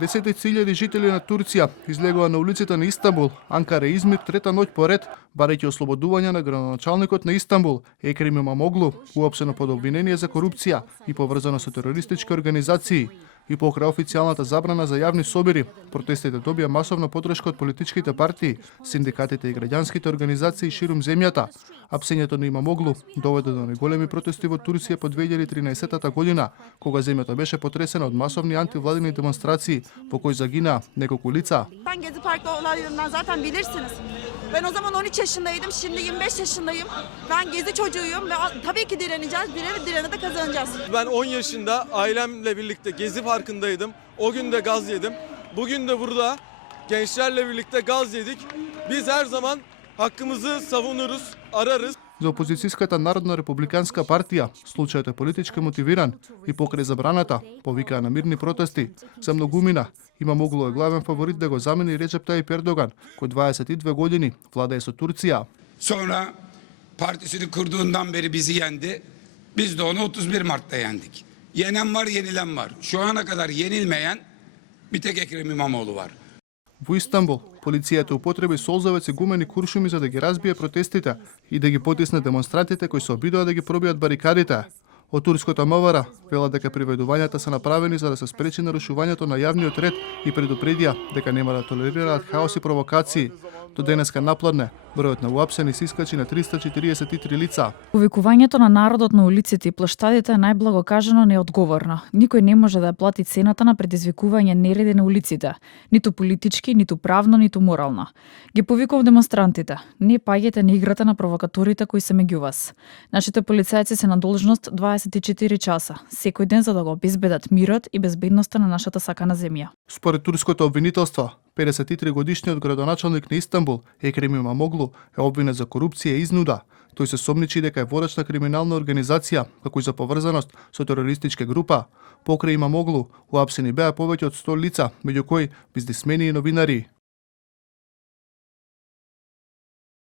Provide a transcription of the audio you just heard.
10.000 жители на Турција излегува на улиците на Истанбул, Анкара и Измир трета ноќ поред, барајќи ослободување на градоначалникот на Истанбул, Екрем Имамоглу, уапсено под обвинение за корупција и поврзано со терористички организации. И покрај официјалната забрана за јавни собири, протестите добија масовна поддршка од политичките партии, синдикатите и граѓанските организации ширум земјата. Апсењето на Имамоглу доведе до најголеми протести во Турција по 2013 година, кога земјата беше потресена од масовни антивладини демонстрации, по кои загинаа неколку лица. Ben Gezi Parkı olaylarından zaten bilirsiniz. Ben o zaman 13 yaşındaydım, şimdi 25 yaşındayım. Ben Gezi çocuğuyum ve tabii ki direneceğiz, direne de kazanacağız. Ben 10 yaşında ailemle birlikte Gezi Parkı'ndaydım. O gün de gaz yedim. Bugün de burada gençlerle birlikte gaz yedik. Biz her zaman hakkımızı savunuruz, ararız. За опозицијската Народна републиканска партија, случајот е политички мотивиран и покрај забраната, повикаа на мирни протести, за многумина Имамоглу е главен фаворит да го замени Реджеп Тајип Ердоган, кој 22 години владее со Турција. Sonra partisini kurduğundan beri bizi yendi. Biz de onu 31 Mart'ta yendik. Yenen var, yenilen var. Şu ana kadar yenilmeyen bir tek Ekrem İmamoğlu var. Во Истанбул, полицијата употреби солзавец и гумени куршуми за да ги разбие протестите и да ги потисне демонстрантите кои се обидоа да ги пробијат барикадите. Од турското МВР велат дека приведувањата се направени за да се спречи нарушувањето на јавниот ред и предупредија дека нема да толерираат хаос и провокации. До денеска напладне, бројот на уапсени се искачи на 343 лица. Повикувањето на народот на улиците и плоштадите е најблаго кажано неодговорно. Никој не може да ја плати цената на предизвикување нереди на улиците, ниту политички, ниту правно, ниту морално. Ги повикувам демонстрантите, не паѓете на играта на провокаторите кои се меѓу вас. Нашите полицајци се на должност 24 часа, секој ден за да го обезбедат мирот и безбедноста на нашата сакана земја. Според турското обвинителство, 53 годишниот градоначалник на Истанбул, Екрем Имамоглу, е обвинет за корупција и изнуда. Тој се сомничи дека е водач на криминална организација, како и за поврзаност со терористичка група. Покрај Имамоглу, уапсени беа повеќе од 100 лица, меѓу кои бизнисмени и новинари.